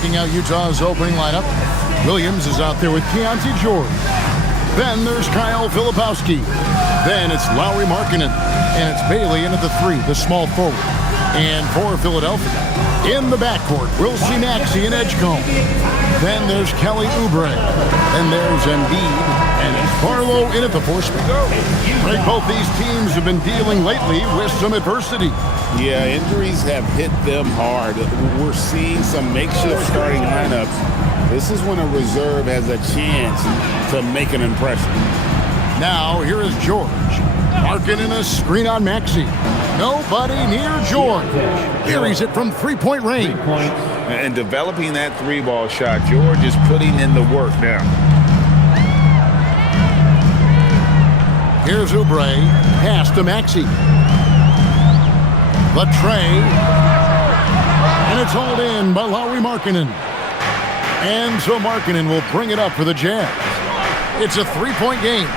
checking out Utah's opening lineup. Williams is out there with Keontae George. Then there's Kyle Filipowski. Then it's Lauri Markkanen. And it's Bailey in at the 3, the small forward. And for Philadelphia, in the backcourt, we'll see Maxey and Edgecombe. Then there's Kelly Oubre. Then there's Embiid. And it's Barlow in at the 4 spot. Right, both these teams have been dealing lately with some adversity. Yeah, injuries have hit them hard. We're seeing some makeshift starting lineups. This is when a reserve has a chance to make an impression. Now, here is George. Markkanen a screen on Maxey. Nobody near George. Carries it from three-point range. And developing that 3-ball shot, George is putting in the work now. Here's Oubre. Pass to Maxey. The tray. And it's hauled in by Lauri Markkanen. And so Markkanen will bring it up for the Jazz. It's a 3-point game.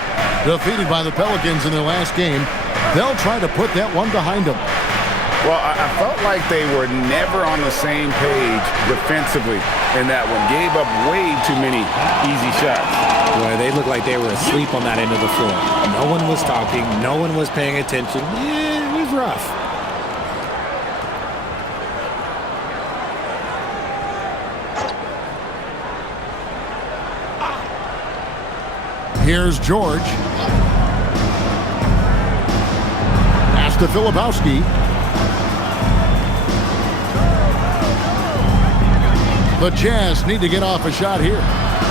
Defeated by the Pelicans in their last game, they'll try to put that one behind them. Well, I felt like they were never on the same page defensively in that one. Gave up way too many easy shots. Boy, they looked like they were asleep on that end of the floor. No one was talking. No one was paying attention. Yeah, it was rough. Here's George. Pass to Filipowski. The Jazz need to get off a shot here.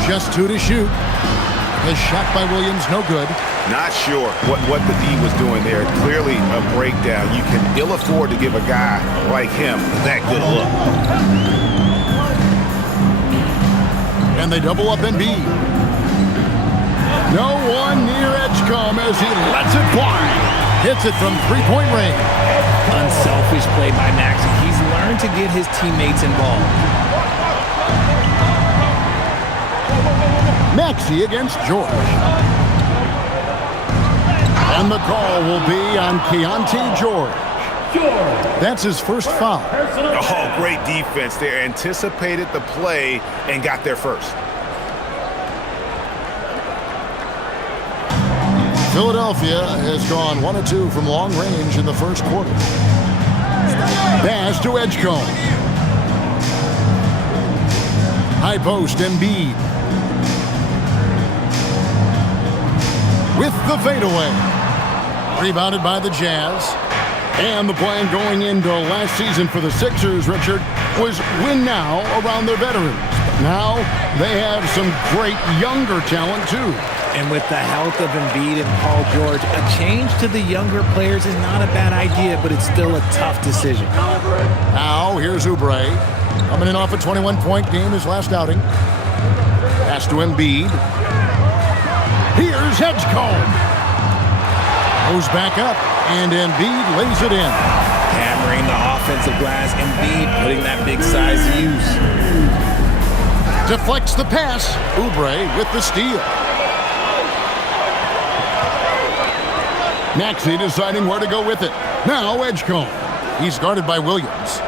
Just 2 to shoot. The shot by Williams, no good. Not sure what the D was doing there. Clearly a breakdown. You can ill afford to give a guy like him that good look. And they double up Embiid. No one near Edgecombe as he lets it fly. Hits it from three-point range. Unselfish play by Maxey. He's learned to get his teammates involved. Maxey against George. And the call will be on Keontae George. That's his first foul. Oh, great defense there. Anticipated the play and got there first. Philadelphia has gone 1 of 2 from long range in the first quarter. Pass to Edgecombe. High post, Embiid. With the fadeaway. Rebounded by the Jazz. And the plan going into last season for the Sixers, Richard, was win now around their veterans. Now they have some great younger talent, too. And with the health of Embiid and Paul George, a change to the younger players is not a bad idea, but it's still a tough decision. Now, here's Oubre. Coming in off a 21-point game his last outing. Pass to Embiid. Here's Edgecombe. Goes back up, and Embiid lays it in. Hammering the offensive glass, Embiid putting that big size to use. Deflects the pass. Oubre with the steal. Maxey deciding where to go with it. Now Edgecombe. He's guarded by Williams.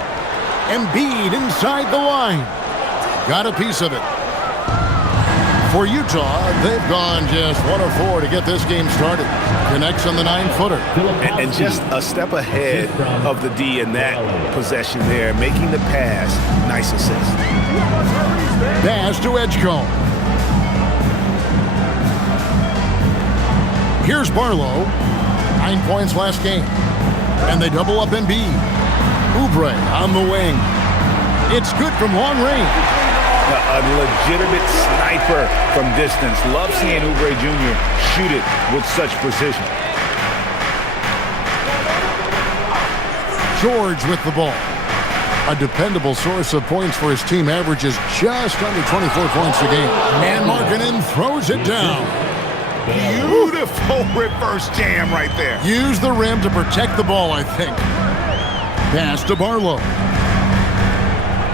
Embiid inside the line. Got a piece of it. For Utah, they've gone just 1 of 4 to get this game started. Connects on the 9-footer. And just a step ahead of the D in that possession there, making the pass. Nice assist. Pass to Edgecombe. Here's Barlow. 9 points last game. And they double up Embiid. Oubre on the wing. It's good from long range. A legitimate sniper from distance. Love seeing Oubre Jr. shoot it with such precision. George with the ball. A dependable source of points for his team, averages just under 24 points a game. And Markkanen throws it down. Beautiful reverse jam right there. Use the rim to protect the ball, I think. Pass to Barlow.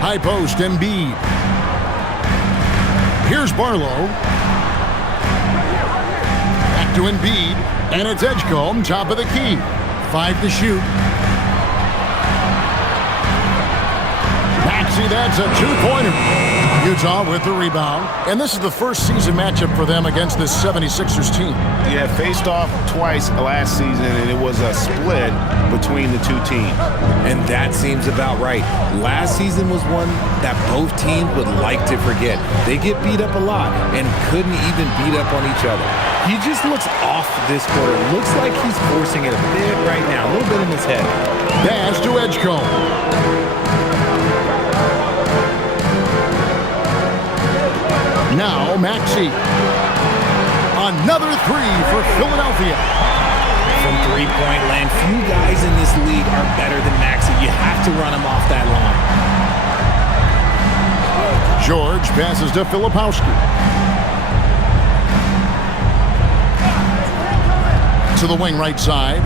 High post, Embiid. Here's Barlow. Back to Embiid. And it's Edgecombe, top of the key. 5 to shoot. Maxey, that's a two-pointer. Utah with the rebound. And this is the first season matchup for them against this 76ers team. Yeah, faced off twice last season, and it was a split between the two teams. And that seems about right. Last season was one that both teams would like to forget. They get beat up a lot and couldn't even beat up on each other. He just looks off this quarter. Looks like he's forcing it a bit right now, a little bit in his head. Pass to Edgecombe. Now Maxey. Another three for Philadelphia. From three-point land, few guys in this league are better than Maxey. You have to run him off that line. George passes to Filipowski. To the wing right side.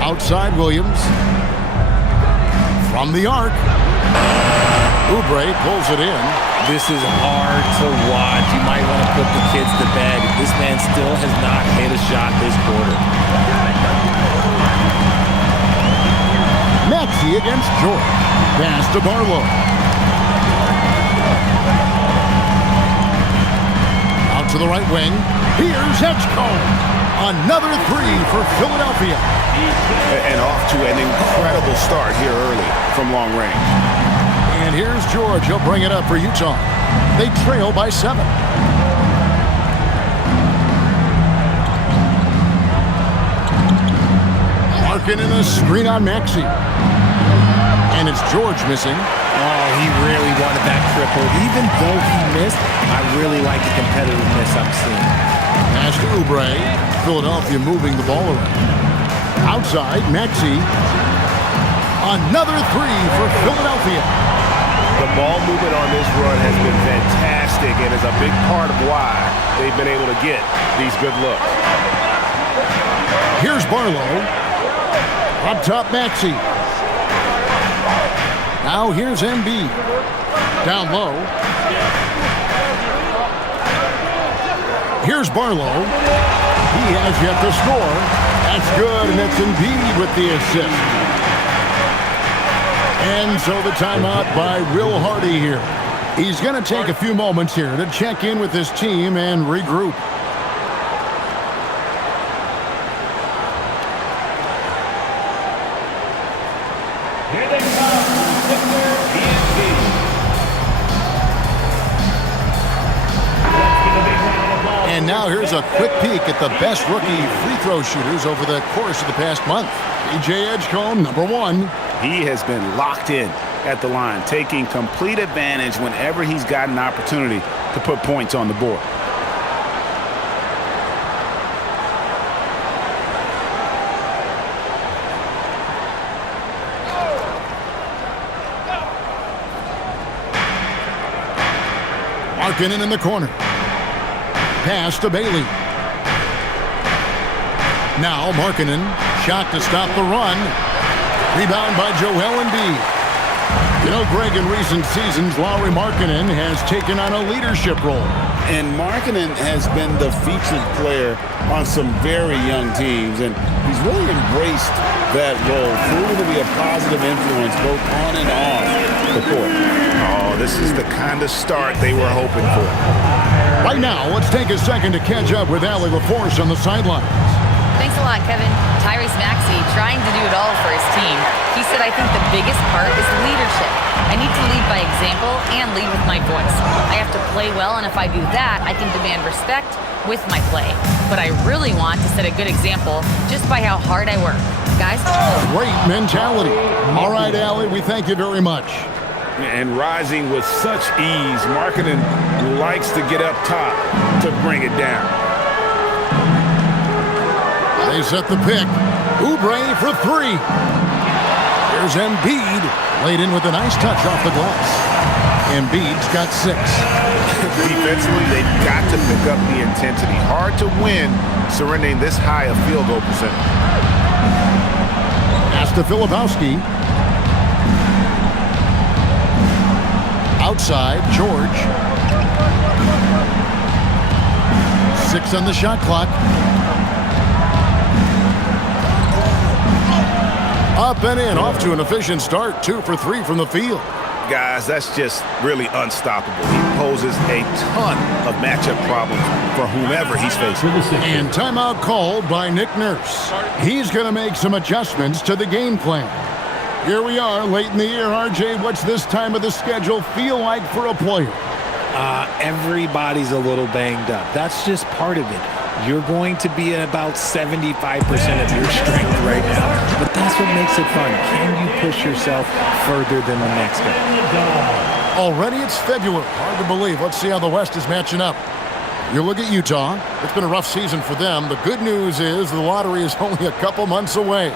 Outside Williams. From the arc. Oubre pulls it in. This is hard to watch. You might want to put the kids to bed. This man still has not hit a shot this quarter. Maxey against George. Pass to Barlow. Out to the right wing. Here's Edgecombe. Another three for Philadelphia. And off to an incredible start here early from long range. And here's George. He'll bring it up for Utah. They trail by 7. Marking in a screen on Maxey. And it's George missing. Oh, he really wanted that triple. Even though he missed, I really like the competitiveness I'm seeing. Pass to Oubre. Philadelphia moving the ball around. Outside, Maxey. Another three for Philadelphia. The ball movement on this run has been fantastic and is a big part of why they've been able to get these good looks. Here's Barlow. Up top, Maxey. Now here's Embiid. Down low. Here's Barlow. He has yet to score. That's good, and it's Embiid with the assist. And so the timeout by Will Hardy here. He's going to take a few moments here to check in with his team and regroup. And now here's a quick peek at the best rookie free throw shooters over the course of the past month. E.J. Edgecombe, number 1. He has been locked in at the line, taking complete advantage whenever he's got an opportunity to put points on the board. Markkanen in the corner. Pass to Bailey. Now Markkanen, shot to stop the run. Rebound by Joel Embiid. You know, Greg, in recent seasons, Lauri Markkanen has taken on a leadership role. And Markkanen has been the featured player on some very young teams, and he's really embraced that role, proven to be a positive influence both on and off the court. Oh, this is the kind of start they were hoping for. Right now, let's take a second to catch up with Allie LaForce on the sidelines. Thanks a lot, Kevin. Tyrese Maxey trying to do it all for his team. He said, I think the biggest part is leadership. I need to lead by example and lead with my voice. I have to play well, and if I do that, I can demand respect with my play. But I really want to set a good example just by how hard I work. Guys? Great mentality. All right, Allie, we thank you very much. And rising with such ease, Markkanen likes to get up top to bring it down. They set the pick. Oubre for 3. Here's Embiid. Laid in with a nice touch off the glass. Embiid's got 6. Defensively, they've got to pick up the intensity. Hard to win surrendering this high a field goal percentage. Pass to Filipowski. Outside, George. 6 on the shot clock. Up and in, off to an efficient start. 2 for 3 from the field. Guys, that's just really unstoppable. He poses a ton of matchup problems for whomever he's facing. And timeout called by Nick Nurse. He's going to make some adjustments to the game plan. Here we are late in the year. RJ, what's this time of the schedule feel like for a player? Everybody's a little banged up. That's just part of it. You're going to be at about 75% of your strength right now. But that's what makes it fun. Can you push yourself further than the next guy? Already it's February. Hard to believe. Let's see how the West is matching up. You look at Utah. It's been a rough season for them. The good news is the lottery is only a couple months away.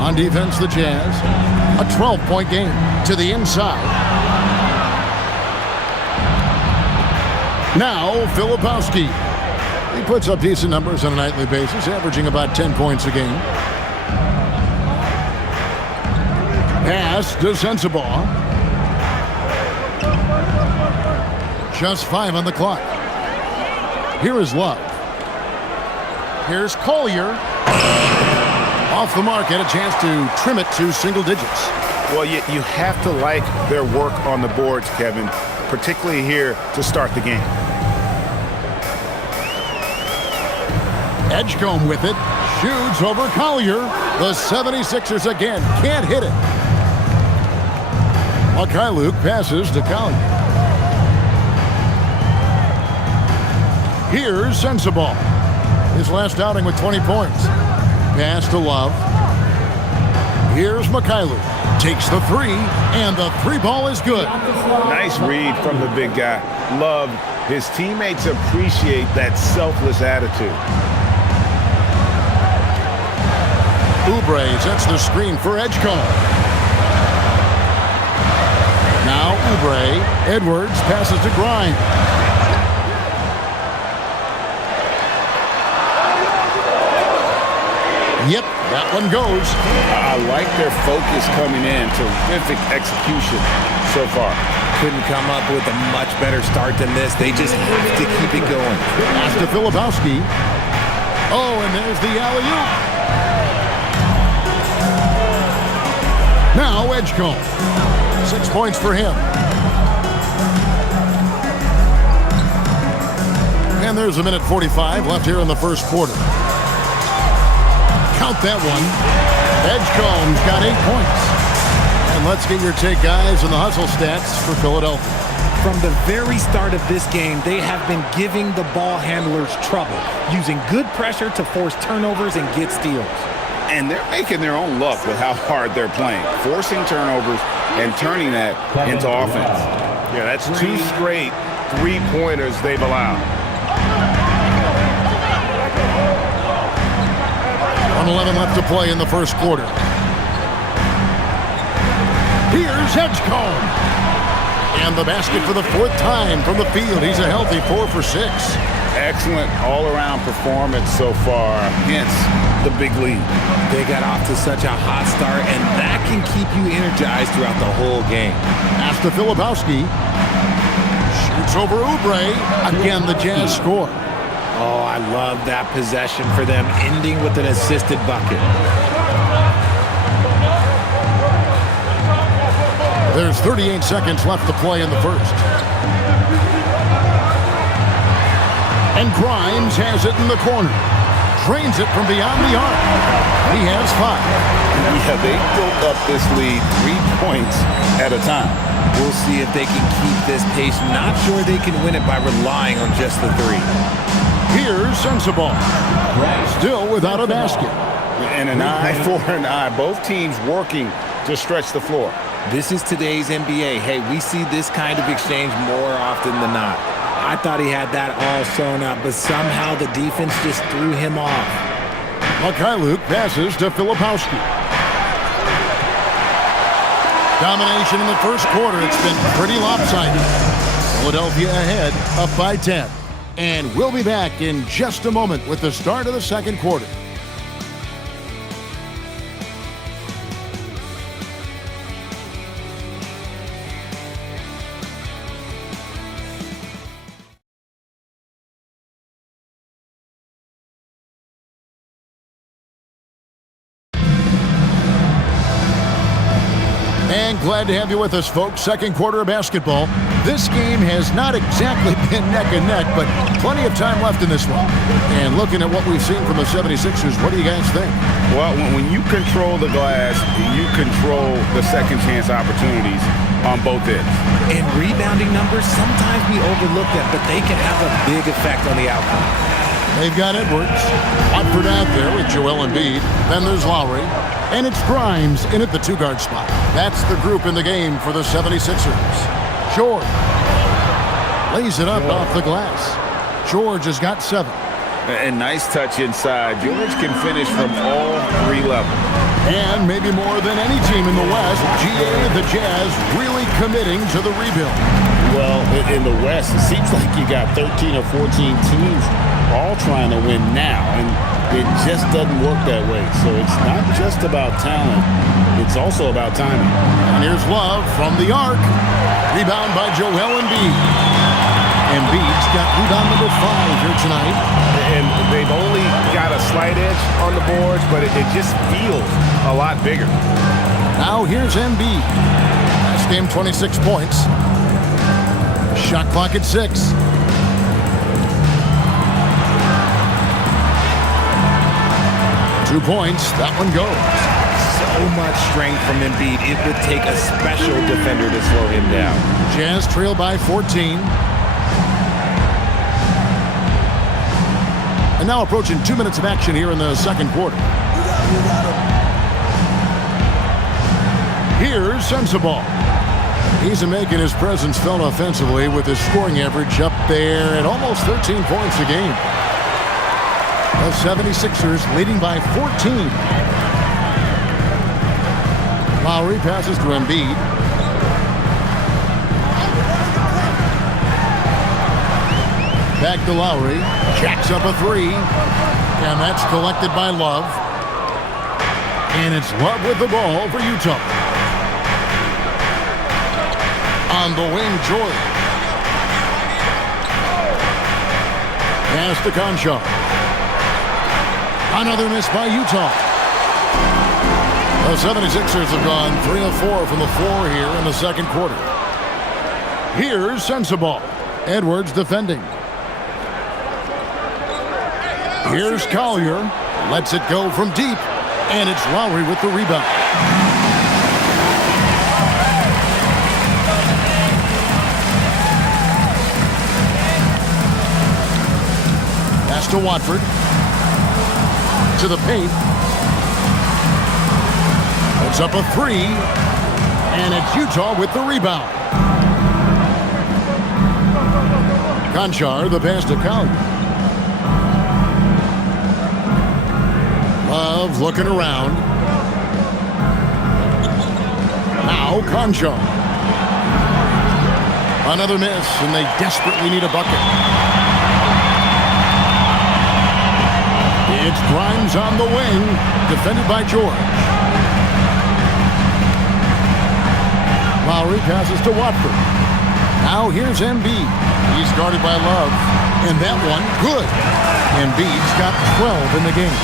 On defense, the Jazz. A 12-point game to the inside. Now, Filipowski. He puts up decent numbers on a nightly basis, averaging about 10 points a game. Pass to Sensabaugh. Just 5 on the clock. Here is Love. Here's Collier. Off the mark, had a chance to trim it to single digits. Well, you have to like their work on the boards, Kevin, particularly here to start the game. Edgecombe with it. Shoots over Collier. The 76ers again can't hit it. Luke passes to Collier. Here's Sensabaugh. His last outing with 20 points. Pass to Love. Here's Mikhailu. Takes the 3, and the 3 ball is good. Nice read from the big guy. Love. His teammates appreciate that selfless attitude. Oubre sets the screen for Edgecombe. Now Oubre. Edwards passes to Grimes. Yep, that one goes. I like their focus coming in. Terrific execution so far. Couldn't come up with a much better start than this. They just have to keep it going. Pass to Filipowski. Oh, and there's the alley-oop. Now Edgecombe. 6 points for him. And there's a minute 45 left here in the first quarter. Count that one. Edgecombe's got 8 points. And let's get your take, guys, on the hustle stats for Philadelphia. From the very start of this game, they have been giving the ball handlers trouble, using good pressure to force turnovers and get steals. And they're making their own luck with how hard they're playing, forcing turnovers and turning that into offense. Yeah, that's 2 straight 3-pointers they've allowed. 1:11 left to play in the first quarter. Here's Edgecombe. And the basket for the 4th time from the field. He's a healthy 4 for 6. Excellent all-around performance so far, hence the big lead. They got off to such a hot start, and that can keep you energized throughout the whole game. Pass to Filipowski. Shoots over Oubre. Again, the Jazz score. Oh, I love that possession for them, ending with an assisted bucket. There's 38 seconds left to play in the first. And Grimes has it in the corner. Drains it from beyond the arc. He has 5. Yeah, they built up this lead 3 points at a time. We'll see if they can keep this pace. Not sure they can win it by relying on just the 3. Here's Sensabaugh. Still without a basket. And an eye for an eye. Both teams working to stretch the floor. This is today's NBA. Hey, we see this kind of exchange more often than not. I thought he had that all sewn up, but somehow the defense just threw him off. Mikhailu passes to Filipowski. Domination in the first quarter. It's been pretty lopsided. Philadelphia ahead, up by 10. And we'll be back in just a moment with the start of the second quarter. And glad to have you with us, folks. Second quarter of basketball. This game has not exactly been neck and neck, but plenty of time left in this one. And looking at what we've seen from the 76ers, what do you guys think? Well, when you control the glass, you control the second chance opportunities on both ends. And rebounding numbers, sometimes we overlook that, but they can have a big effect on the outcome. They've got Edwards. Watford out there with Joel Embiid. Then there's Lowry. And it's Grimes in at the two-guard spot. That's the group in the game for the 76ers. George lays it up off the glass. George has got 7. And nice touch inside. George can finish from all 3 levels. And maybe more than any team in the West, GA, the Jazz, really committing to the rebuild. Well, in the West, it seems like you got 13 or 14 teams all trying to win now, and it just doesn't work that way. So it's not just about talent, it's also about timing. And here's Love from the arc. Rebound by Joel Embiid. Embiid's got rebound number 5 here tonight. And they've only got a slight edge on the boards, but it just feels a lot bigger. Now here's Embiid. Last game, 26 points. Shot clock at 6. Two points. That one goes. So much strength from Embiid. It would take a special defender to slow him down. Jazz trail by 14. And now approaching 2 minutes of action here in the second quarter. Here's Sensabaugh. He's making his presence felt offensively with his scoring average up there at almost 13 points a game. The 76ers leading by 14. Lowry passes to Embiid. Back to Lowry. Jacks up a 3. And that's collected by Love. And it's Love with the ball for Utah. On the wing, George. Pass to Conchar. Another miss by Utah. The 76ers have gone 3 of 4 from the floor here in the second quarter. Here's Sensabaugh. Edwards defending. Here's Collier. Lets it go from deep. And it's Lowry with the rebound. Pass to Watford. To the paint. Puts up a 3. And it's Utah with the rebound. Conchar, the pass to Collier. Love looking around. Now Conchar. Another miss, and they desperately need a bucket. It's Grimes on the wing, defended by George. Lowry passes to Watford. Now here's Embiid. He's guarded by Love. And that one, good. Embiid's got 12 in the game.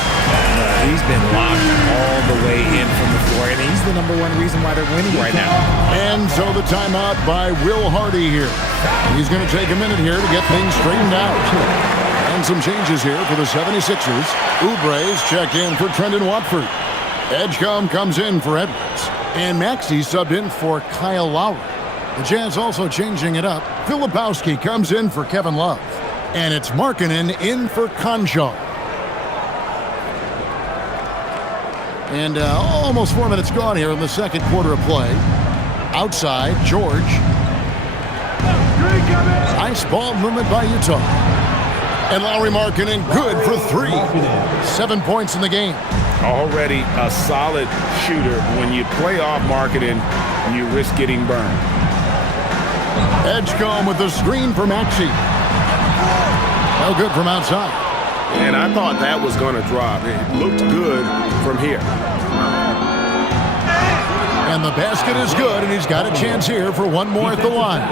He's been locked all the way in from the floor, and he's the #1 reason why they're winning right now. And so the timeout by Will Hardy here. He's going to take a minute here to get things straightened out. And some changes here for the 76ers. Oubre's checked in for Trendon Watford. Edgecombe comes in for Edwards. And Maxey subbed in for Kyle Lowry. The Jazz also changing it up. Filipowski comes in for Kevin Love. And it's Markkanen in for Conchar. And almost 4 minutes gone here in the second quarter of play. Outside, George. Nice ball movement by Utah. And Lowry Markkanen good for 3. 7 points in the game. Already a solid shooter. When you play off Markkanen, you risk getting burned. Edgecombe with the screen for Maxey. No good from outside. And I thought that was going to drop. It looked good from here. And the basket is good, and he's got a chance here for one more at the line.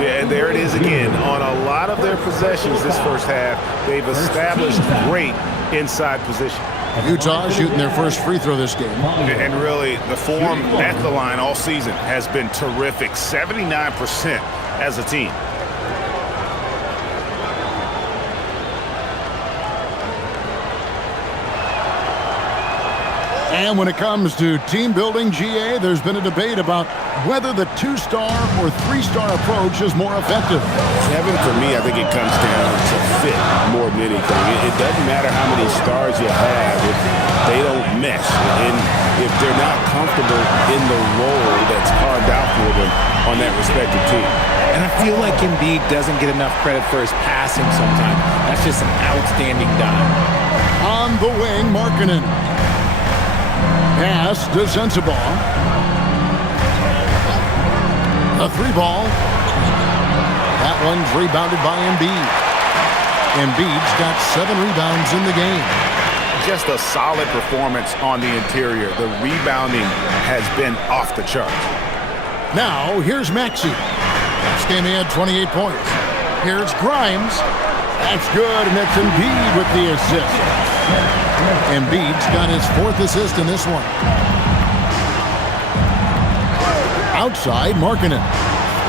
Yeah, and there it is again. On a lot of their possessions this first half, they've established great inside position. Utah shooting their first free throw this game. And really, the form at the line all season has been terrific. 79% as a team. And when it comes to team building, GA, there's been a debate about whether the 2-star or 3-star approach is more effective. Kevin, for me, I think it comes down to fit more than anything. It doesn't matter how many stars you have if they don't mesh. And if they're not comfortable in the role that's carved out for them on that respective team. And I feel like Embiid doesn't get enough credit for his passing sometimes. That's just an outstanding dime. On the wing, Markkanen. Pass to Sensabaugh. A 3-ball. That one's rebounded by Embiid. Embiid's got 7 rebounds in the game. Just a solid performance on the interior. The rebounding has been off the charts. Now, here's Maxey. This game he had 28 points. Here's Grimes. That's good, and it's Embiid with the assist. Embiid's got his 4th assist in this one. Outside, Markkanen.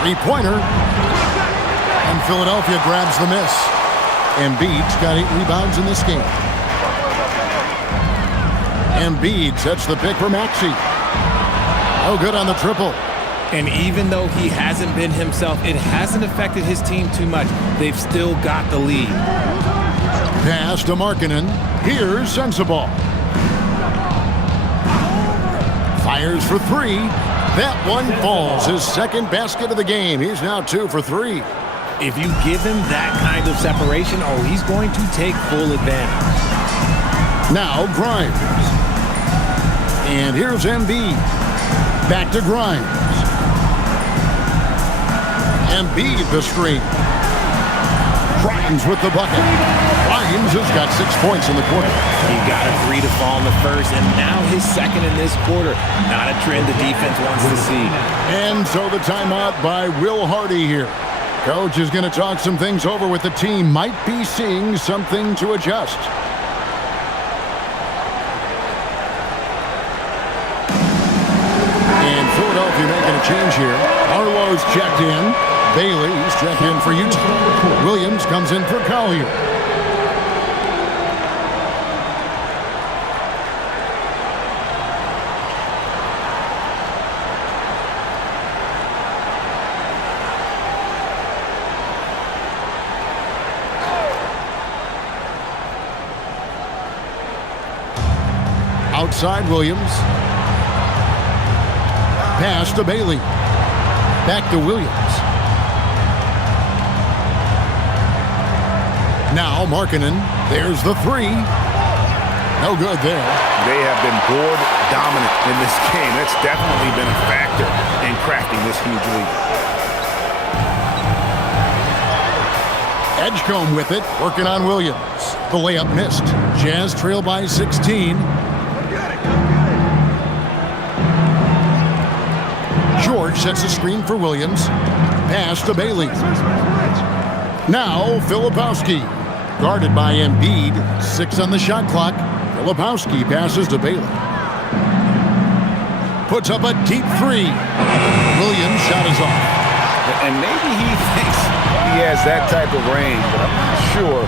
3-pointer. And Philadelphia grabs the miss. Embiid's got 8 rebounds in this game. Embiid sets the pick for Maxey. Oh, good on the triple. And even though he hasn't been himself, it hasn't affected his team too much. They've still got the lead. Pass to Markkanen. Here's Sensabaugh. Fires for 3. That one falls. His 2nd basket of the game. He's now 2 for 3. If you give him that kind of separation, he's going to take full advantage. Now Grimes. And here's Embiid. Back to Grimes. Embiid the screen. Grimes with the bucket. Grimes has got 6 points in the quarter. He got a 3 to fall in the first, and now his 2nd in this quarter. Not a trend the defense wants to see. And so the timeout by Will Hardy here. Coach is going to talk some things over with the team. Might be seeing something to adjust. And Philadelphia making a change here. Arlo's checked in. Bailey's checked in for Utah. Williams comes in for Collier. Outside Williams. Pass to Bailey. Back to Williams. Now Markkanen. There's the 3. No good there. They have been board dominant in this game. That's definitely been a factor in crafting this huge lead. Edgecombe with it, working on Williams. The layup missed. Jazz trail by 16. George sets a screen for Williams. Pass to Bailey. Now Filipowski. Guarded by Embiid. 6 on the shot clock. Filipowski passes to Bailey. Puts up a deep 3. Williams' shot is off. And maybe he thinks he has that type of range, but I'm not sure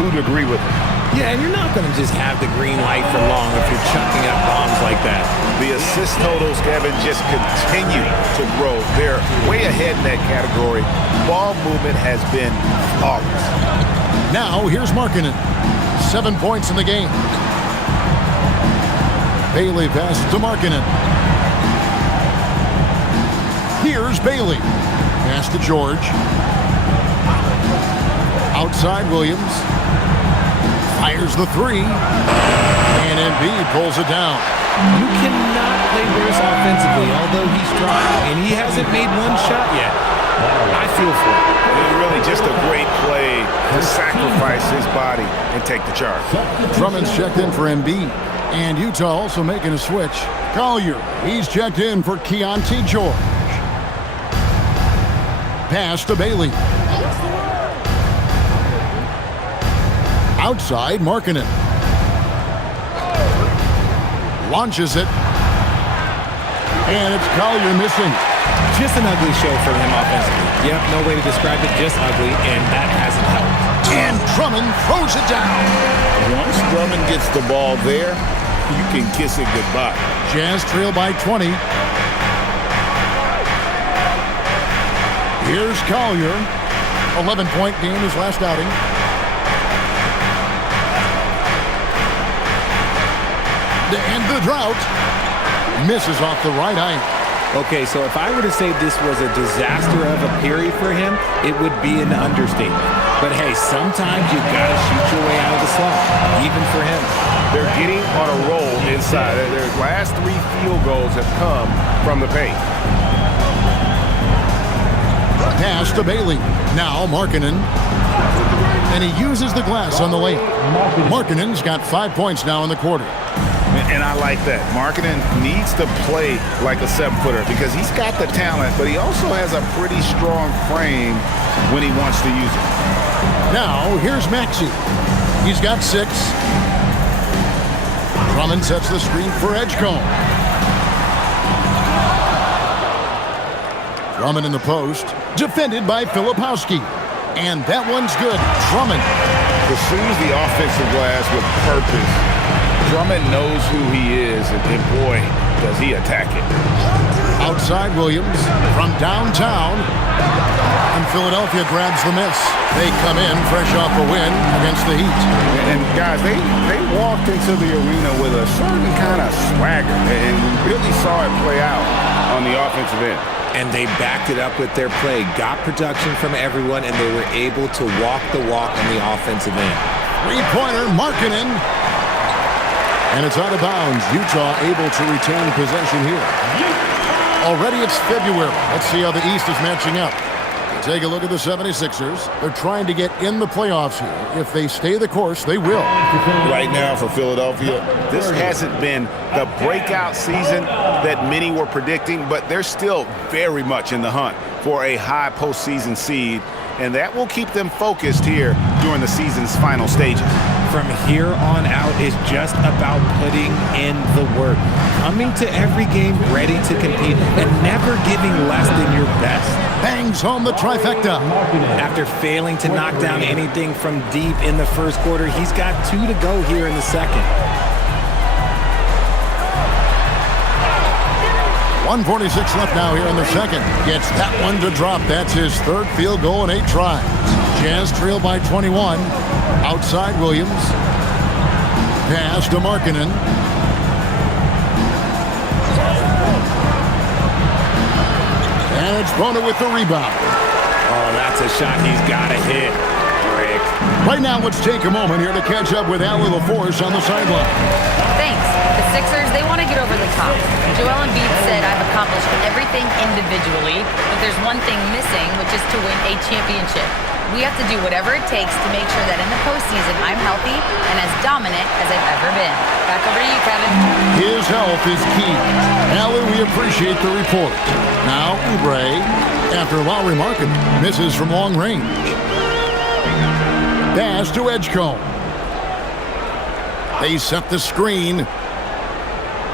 who'd agree with him. Yeah, and you're not going to just have the green light for long if you're chucking up bombs like that. The assist totals, Kevin, just continue to grow. They're way ahead in that category. Ball movement has been flawless. Now, here's Markkanen. 7 points in the game. Bailey passes to Markkanen. Here's Bailey. Pass to George. Outside Williams. Fires the 3. And Embiid pulls it down. You cannot play worse offensively, although he's trying, and he hasn't made one shot yet. I feel for him. It's really just a great play to sacrifice his body and take the charge. Drummond's checked in for Embiid. And Utah also making a switch. Collier, he's checked in for Keontae George. Pass to Bailey. Outside, Markkanen. Launches it. And it's Collier missing. Just an ugly show for him offensively. Yep, no way to describe it, just ugly, and that hasn't helped. And Drummond throws it down. Once Drummond gets the ball there, you can kiss it goodbye. Jazz trail by 20. Here's Collier. 11-point game his last outing. To end the drought. Misses off the right eye. Okay, so if I were to say this was a disaster of a period for him, it would be an understatement. But hey, sometimes you gotta shoot your way out of the slump, even for him. They're getting on a roll inside. Their last 3 field goals have come from the paint. Pass to Bailey. Now Markkanen. And he uses the glass on the lane. Markkanen's got 5 points now in the quarter. And I like that. Markkanen needs to play like a 7-footer because he's got the talent, but he also has a pretty strong frame when he wants to use it. Now, here's Maxey. He's got 6. Drummond sets the screen for Edgecombe. Drummond in the post. Defended by Filipowski. And that one's good. Drummond Pursues the offensive glass with purpose. Drummond knows who he is, and boy, does he attack it. outside Williams from downtown. And Philadelphia grabs the miss. They come in fresh off a win against the Heat. And guys, they walked into the arena with a certain kind of swagger, and we really saw it play out on the offensive end. And they backed it up with their play, got production from everyone, and they were able to walk the walk on the offensive end. Three-pointer, Markkanen. And it's out of bounds. Utah able to retain possession here. Already it's February. Let's see how the East is matching up. Take a look at the 76ers. They're trying to get in the playoffs here. If they stay the course, they will. Right now for Philadelphia, this hasn't been the breakout season that many were predicting, but they're still very much in the hunt for a high postseason seed, and that will keep them focused here during the season's final stages. From here on out is just about putting in the work, coming to every game ready to compete, and never giving less than your best. Bangs home the trifecta. After failing to knock down anything from deep in the first quarter, he's got 2 to go here in the second. 1:46 left now here in the second. Gets that one to drop. That's his third field goal in 8 tries. Jazz trail by 21. Outside Williams. Pass to Markkanen. And it's Bona with the rebound. Oh, that's a shot he's got to hit, Rick. Right now, let's take a moment here to catch up with Allie LaForce on the sideline. Thanks. The Sixers, they want to get over the top. Joel Embiid said, I've accomplished everything individually, but there's one thing missing, which is to win a championship. We have to do whatever it takes to make sure that in the postseason I'm healthy and as dominant as I've ever been. Back over to you, Kevin. His health is key. Allie, we appreciate the report. Now, Oubre, after Lowry Markkanen misses from long range. Pass to Edgecombe. They set the screen.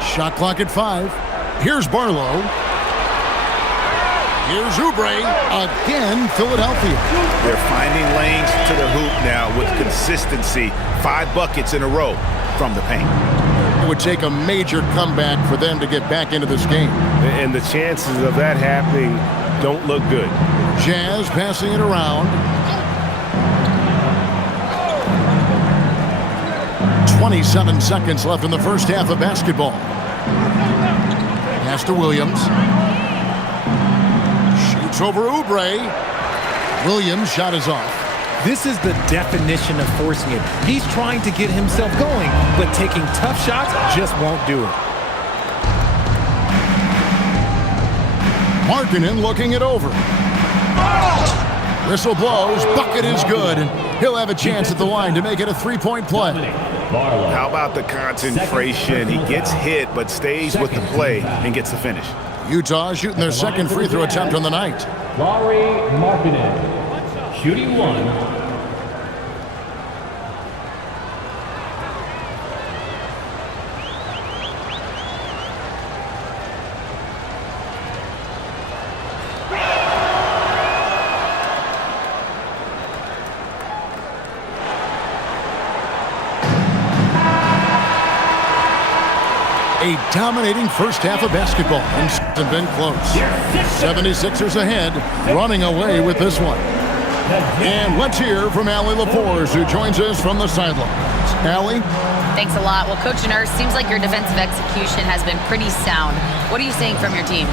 Shot clock at 5. Here's Barlow. Here's Oubre. Again, Philadelphia. They're finding lanes to the hoop now with consistency. 5 buckets in a row from the paint. It would take a major comeback for them to get back into this game. And the chances of that happening don't look good. Jazz passing it around. 27 seconds left in the first half of basketball. Pass to Williams. Shoots over Oubre. Williams' shot is off. This is the definition of forcing it. He's trying to get himself going, but taking tough shots just won't do it. Markkanen looking it over. Whistle blows. Bucket is good, and he'll have a chance at the line to make it a 3-point play. How about the concentration? He gets hit, but stays with the play and gets the finish. Utah shooting their second free throw attempt on the night. Lowry Markkanen, shooting 1. A dominating first half of basketball and have been close. 76ers ahead, running away with this one. And let's hear from Allie LaForce, who joins us from the sidelines. Allie? Thanks a lot. Well, Coach Nurse, seems like your defensive execution has been pretty sound. What are you seeing from your team?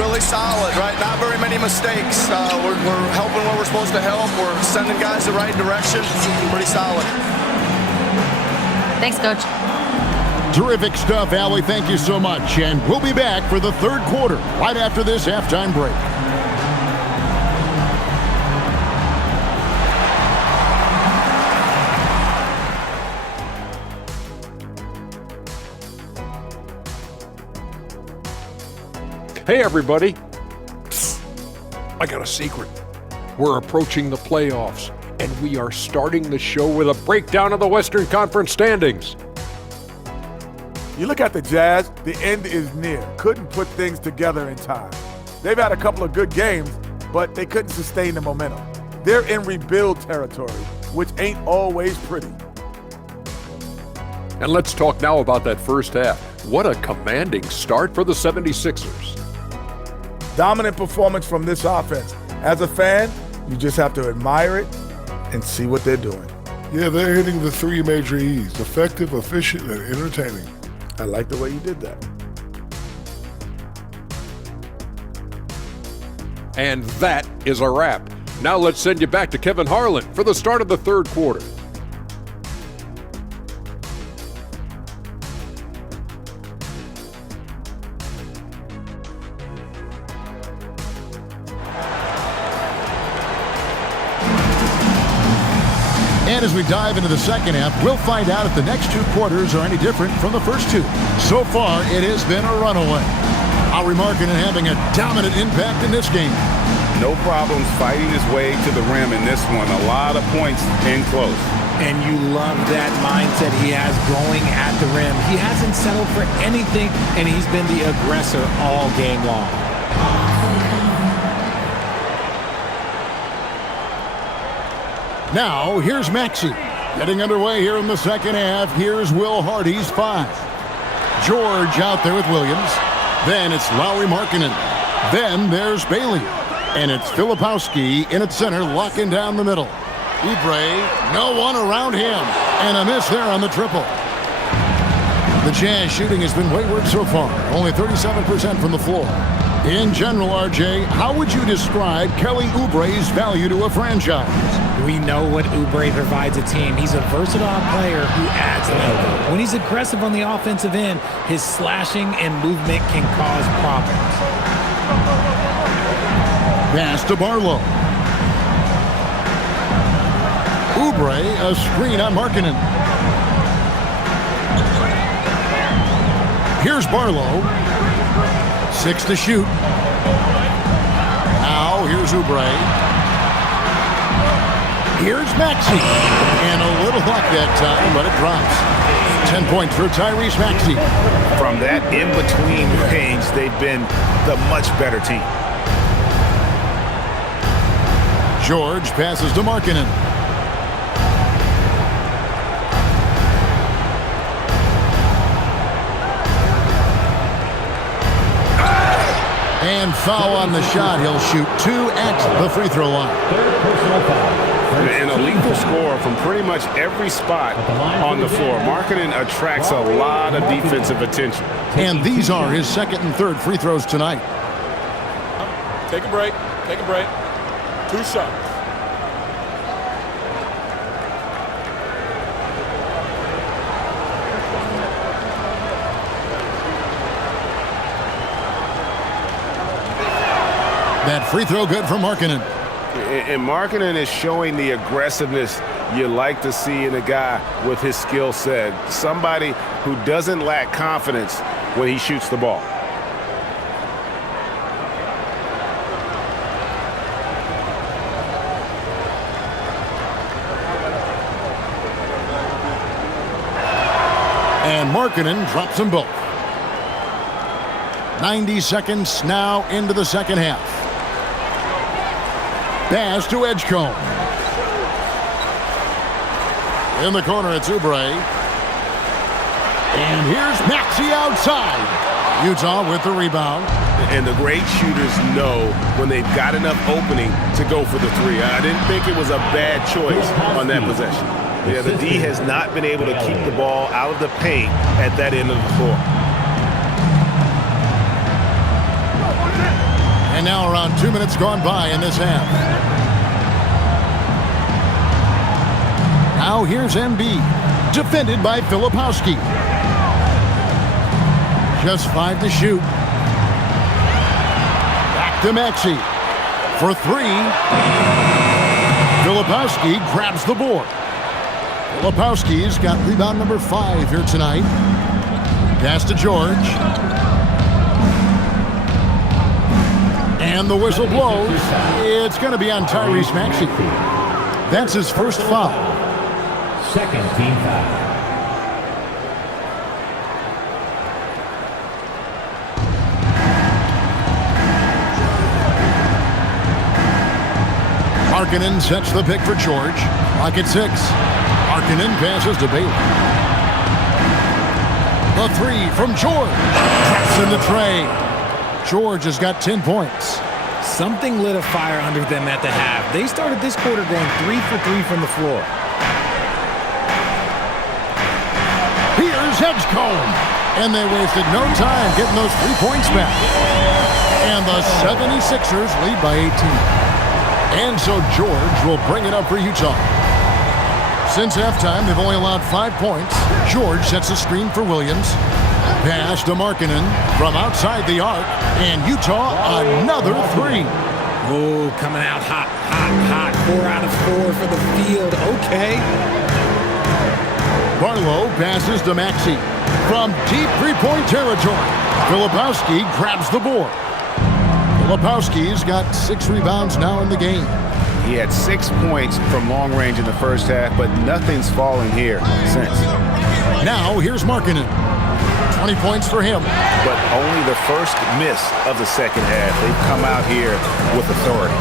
Really solid, right? Not very many mistakes. We're helping where we're supposed to help. We're sending guys the right direction. Pretty solid. Thanks, Coach. Terrific stuff, Allie. Thank you so much. And we'll be back for the third quarter right after this halftime break. Hey, everybody. Psst. I got a secret. We're approaching the playoffs, and we are starting the show with a breakdown of the Western Conference standings. You look at the Jazz, the end is near. Couldn't put things together in time. They've had a couple of good games, but they couldn't sustain the momentum. They're in rebuild territory, which ain't always pretty. And let's talk now about that first half. What a commanding start for the 76ers. Dominant performance from this offense. As a fan, you just have to admire it and see what they're doing. Yeah, they're hitting the three major E's: effective, efficient, and entertaining. I like the way you did that. And that is a wrap. Now let's send you back to Kevin Harlan for the start of the third quarter. And as we dive into the second half, we'll find out if the next two quarters are any different from the first two. So far, it has been a runaway. Lauri Markkanen having a dominant impact in this game. No problems fighting his way to the rim in this one. A lot of points in close. And you love that mindset he has going at the rim. He hasn't settled for anything, and he's been the aggressor all game long. Now, here's Maxey. Getting underway here in the second half. Here's Will Hardy's 5. George out there with Williams. Then it's Lauri Markkanen. Then there's Bailey. And it's Filipowski in at center, locking down the middle. Oubre, no one around him. And a miss there on the triple. The Jazz shooting has been wayward so far. Only 37% from the floor. In general, RJ, how would you describe Kelly Oubre's value to a franchise? We know what Oubre provides a team. He's a versatile player who adds length. When he's aggressive on the offensive end, his slashing and movement can cause problems. Pass to Barlow. Oubre, a screen on Markkanen. Here's Barlow. 6 to shoot. Now, here's Oubre. Here's Maxey. And a little luck that time, but it drops. 10 points for Tyrese Maxey. From that in-between range, they've been the much better team. George passes to Markkanen. And foul on the shot. He'll shoot 2 at the free throw line. And a lethal score from pretty much every spot on the floor. Markkanen attracts a lot of defensive attention. And these are his second and third free throws tonight. Take a break. Take a break. 2 shots. That free throw good for Markkanen. And Markkanen is showing the aggressiveness you like to see in a guy with his skill set. Somebody who doesn't lack confidence when he shoots the ball. And Markkanen drops them both. 90 seconds now into the second half. Pass to Edgecombe. In the corner, it's Oubre. And here's Maxey outside. Utah with the rebound. And the great shooters know when they've got enough opening to go for the three. I didn't think it was a bad choice on that possession. Yeah, the D has not been able to keep the ball out of the paint at that end of the floor. And now around 2 minutes gone by in this half. Now here's Embiid, defended by Filipowski. Just 5 to shoot. Back to Maxey for 3. Filipowski grabs the board. Filipowski's got rebound number 5 here tonight. Pass to George. And the whistle blows. It's going to be on Tyrese Maxey. That's his first foul. Second team foul. Markkanen sets the pick for George. Clock at 6. Markkanen passes to Bailey. The 3 from George. Traps in the tray. George has got 10 points. Something lit a fire under them at the half. They started this quarter going 3 for 3 from the floor. Here's Edgecombe. And they wasted no time getting those 3 points back. And the 76ers lead by 18. And so George will bring it up for Utah. Since halftime, they've only allowed 5 points. George sets a screen for Williams. Pass to Markkanen from outside the arc. And Utah, another 3. Oh, coming out hot, hot, hot. 4 out of 4 for the field. Okay. Barlow passes to Maxey from deep three-point territory. Filipowski grabs the board. Filipowski's got 6 rebounds now in the game. He had 6 points from long range in the first half, but nothing's fallen here since. Now here's Markkanen. 20 points for him. But only the first miss of the second half. They've come out here with authority.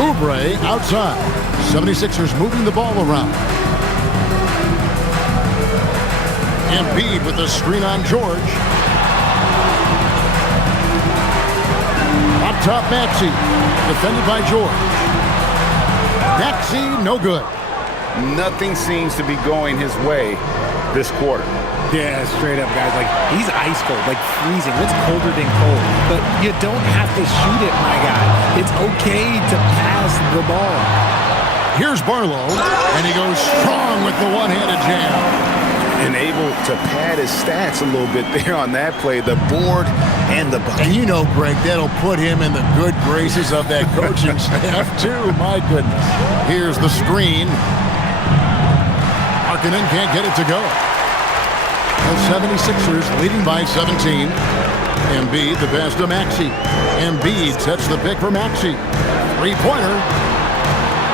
Oubre outside. 76ers moving the ball around. Embiid with the screen on George. Up top, Maxey. Defended by George. Maxey, no good. Nothing seems to be going his way this quarter. Yeah, straight up, guys. Like, he's ice cold, like freezing. What's colder than cold? But you don't have to shoot it, my guy. It's okay to pass the ball. Here's Barlow, and he goes strong with the one-handed jam. And able to pad his stats a little bit there on that play. The board and the bucket. And you know, Greg, that'll put him in the good graces of that coaching staff, too. My goodness. Here's the screen. Markkanen can't get it to go. The 76ers leading by 17. Embiid, the pass to Maxey. Embiid sets the pick for Maxey. Three-pointer.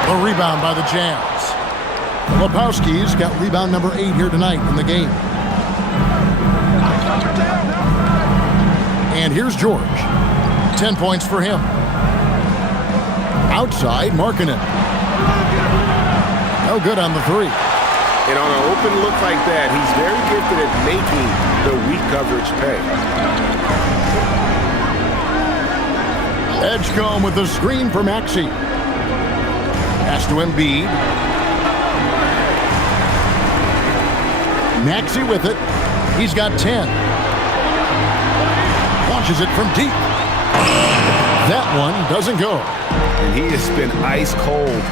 The rebound by the Jazz. Filipowski's got rebound number 8 here tonight in the game. And here's George. 10 points for him. Outside, Markkanen. No good on the 3. And on an open look like that, he's very gifted at making the weak coverage pay. Edgecombe with the screen for Maxey. Pass to Embiid. Maxey with it. He's got 10. Launches it from deep. That one doesn't go. And he has been ice cold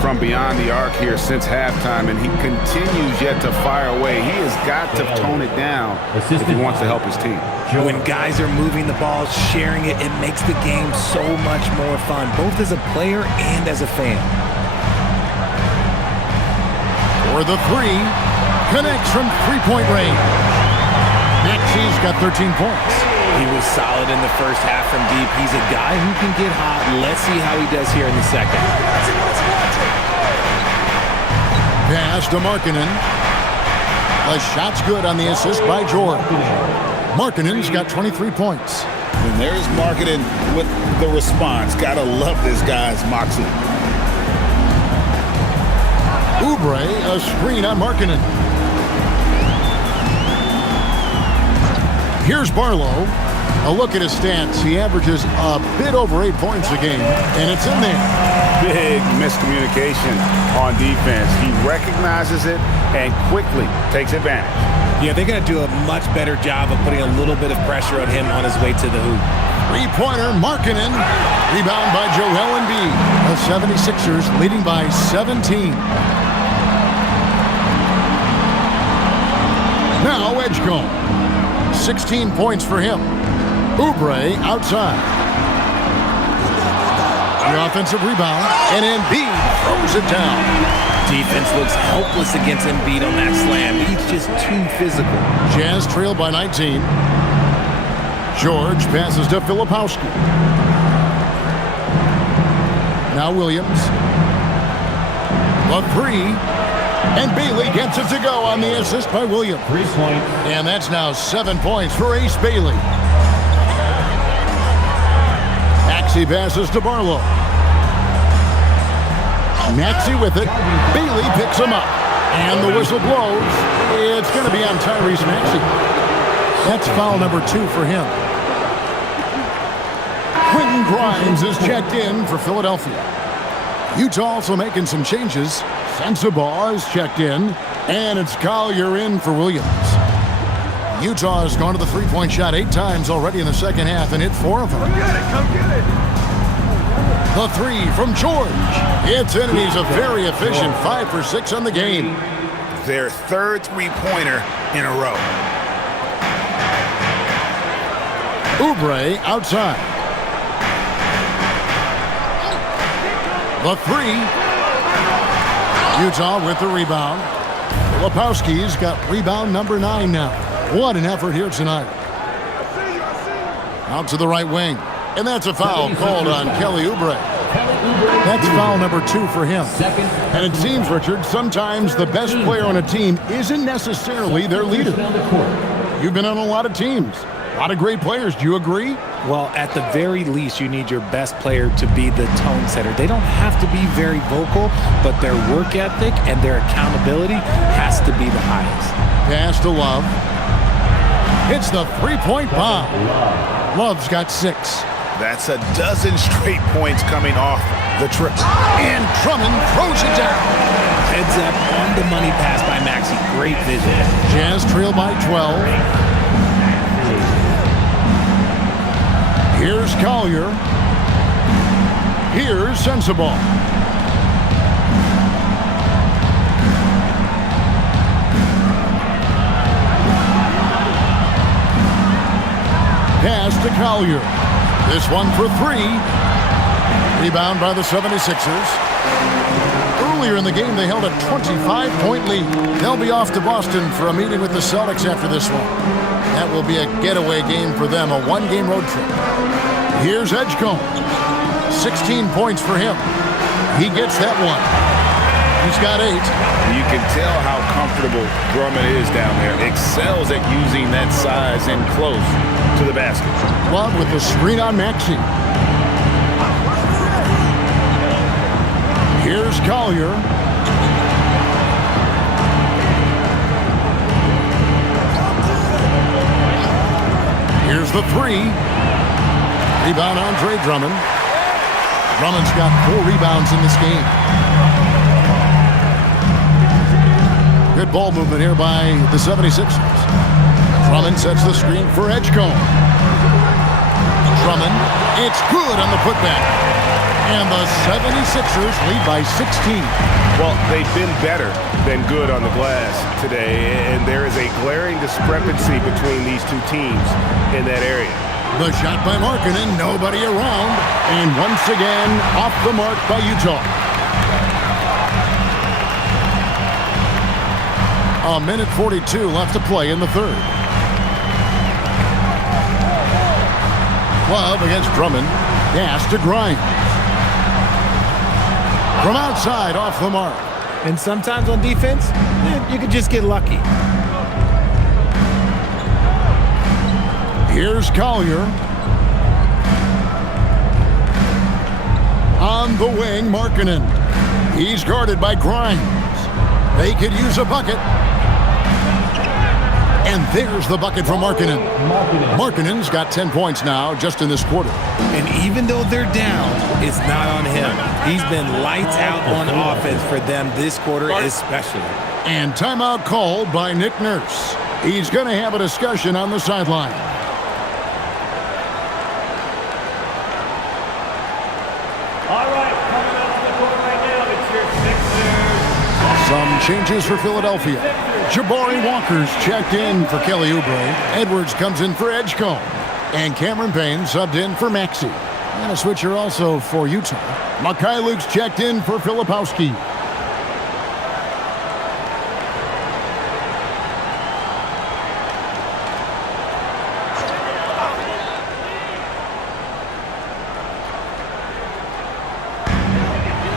from beyond the arc here since halftime, and he continues yet to fire away. He has got to tone it down if he wants to help his team. When guys are moving the ball, sharing it, it makes the game so much more fun, both as a player and as a fan. For the 3. Connects from three-point range. Maxey's got 13 points. He was solid in the first half from deep. He's a guy who can get hot. Let's see how he does here in the second. Pass to Markkanen. The shot's good on the assist by George. Markkanen's got 23 points. And there's Markkanen with the response. Gotta love this guy's moxie. Oubre, a screen on Markkanen. Here's Barlow. A look at his stats. He averages a bit over 8 points a game, and it's in there. Big miscommunication on defense. He recognizes it and quickly takes advantage. Yeah, they got to do a much better job of putting a little bit of pressure on him on his way to the hoop. Three-pointer, Markkanen. Rebound by Joel Embiid. The 76ers leading by 17. Now Edgecombe. 16 points for him. Oubre outside. The offensive rebound, and Embiid throws it down. Defense looks helpless against Embiid on that slam. He's just too physical. Jazz trail by 19. George passes to Filipowski. Now Williams. The three. And Bailey gets it to go on the assist by Williams. 3 points. And that's now 7 points for Ace Bailey. Maxey passes to Barlow. Maxey with it. Bailey picks him up. And the whistle blows. It's going to be on Tyrese Maxey. That's foul number 2 for him. Quentin Grimes is checked in for Philadelphia. Utah also making some changes. Sensabaugh is checked in. And it's Collier in for Williams. Utah has gone to the three-point shot 8 times already in the second half and hit 4 of them. Come get it, come get it. The three from George. It's in, and he's a very efficient 5 for 6 on the game. Their third three-pointer in a row. Oubre outside. The three. Utah with the rebound. Filipowski's got rebound number 9 now. What an effort here tonight. Out to the right wing. And that's a foul called on Kelly Oubre. That's foul number 2 for him. And it seems, Richard, sometimes the best player on a team isn't necessarily their leader. You've been on a lot of teams. A lot of great players. Do you agree? Well, at the very least, you need your best player to be the tone setter. They don't have to be very vocal, but their work ethic and their accountability has to be the highest. Pass to Love. It's the three-point bomb. Love's got 6. That's a dozen straight points coming off the triple. And Drummond throws it down. Heads up on the money pass by Maxey. Great vision. Jazz trail by 12. Here's Collier. Here's Sensabaugh. Pass to Collier. This one for 3. Rebound by the 76ers. Earlier in the game, they held a 25-point lead. They'll be off to Boston for a meeting with the Celtics after this one. That will be a getaway game for them, a 1-game road trip. Here's Edgecombe. 16 points for him. He gets that one. He's got 8. You can tell how comfortable Drummond is down there. Excels at using that size in close to the basket. Love with the screen on Maxey. Here's Collier. Here's the 3. Rebound Andre Drummond. Drummond's got 4 rebounds in this game. Good ball movement here by the 76ers. Drummond sets the screen for Edgecombe. Drummond, it's good on the putback. And the 76ers lead by 16. Well, they've been better than good on the glass today, and there is a glaring discrepancy between these two teams in that area. The shot by Markkanen, nobody around. And once again, off the mark by Utah. A minute 42 left to play in the third. Love against Drummond. Pass to Grimes. From outside, off the mark. And sometimes on defense, you can just get lucky. Here's Collier. On the wing, Markkanen. He's guarded by Grimes. They could use a bucket. And there's the bucket from Markkanen. Markkanen's got 10 points now just in this quarter. And even though they're down, it's not on him. He's been lights out on offense for them this quarter especially. And timeout called by Nick Nurse. He's going to have a discussion on the sideline. All right, coming out on the court right now, it's your Sixers. Some changes for Philadelphia. Jabari Walker's checked in for Kelly Oubre. Edwards comes in for Edgecombe. And Cameron Payne subbed in for Maxey. And a switcher also for Utah. Mekhi Luke's checked in for Filipowski.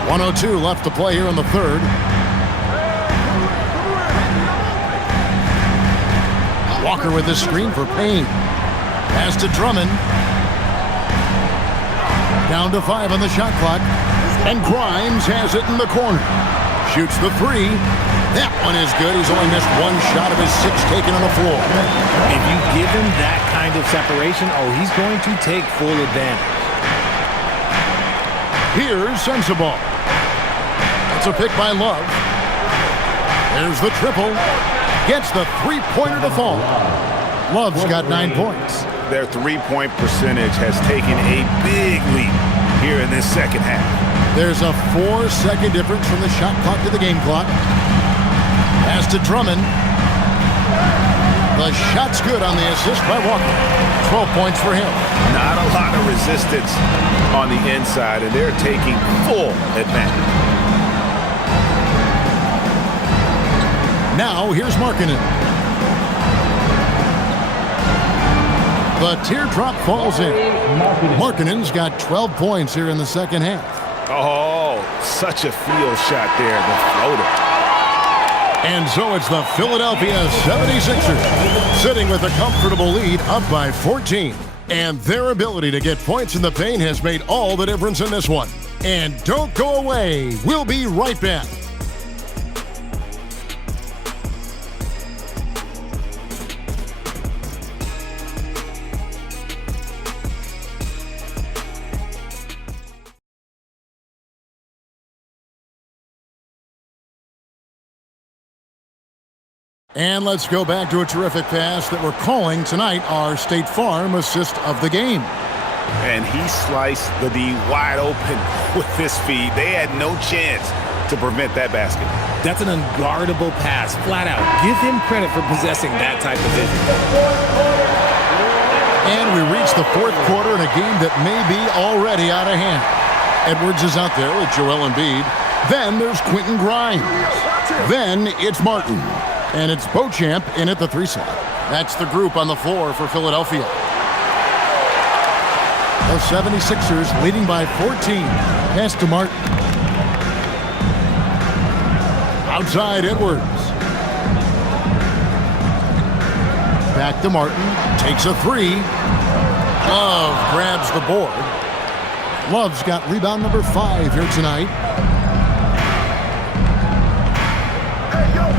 .102 left to play here in the third. Walker with the screen for Payne. Pass to Drummond. Down to 5 on the shot clock. And Grimes has it in the corner. Shoots the three. That one is good. He's only missed one shot of his 6 taken on the floor. If you give him that kind of separation, he's going to take full advantage. Here's Sensabaugh. It's a pick by Love. There's the triple. Gets the three-pointer to fall. Love's got 9 points. Their three-point percentage has taken a big leap here in this second half. There's a 4-second difference from the shot clock to the game clock. Pass to Drummond. The shot's good on the assist by Walker. 12 points for him. Not a lot of resistance on the inside, and they're taking full advantage. Now, here's Markkanen. The teardrop falls in. Markkanen's got 12 points here in the second half. Oh, such a field shot there, the floater. And so it's the Philadelphia 76ers sitting with a comfortable lead up by 14. And their ability to get points in the paint has made all the difference in this one. And don't go away. We'll be right back. And let's go back to a terrific pass that we're calling tonight our State Farm assist of the game. And he sliced the D wide open with his feet. They had no chance to prevent that basket. That's an unguardable pass, flat out. Give him credit for possessing that type of vision. And we reach the fourth quarter in a game that may be already out of hand. Edwards is out there with Joel Embiid. Then there's Quentin Grimes. Then it's Martin. And it's Beauchamp in at the 3 slot. That's the group on the floor for Philadelphia. The 76ers leading by 14. Pass to Martin. Outside Edwards. Back to Martin. Takes a 3. Love grabs the board. Love's got rebound number 5 here tonight.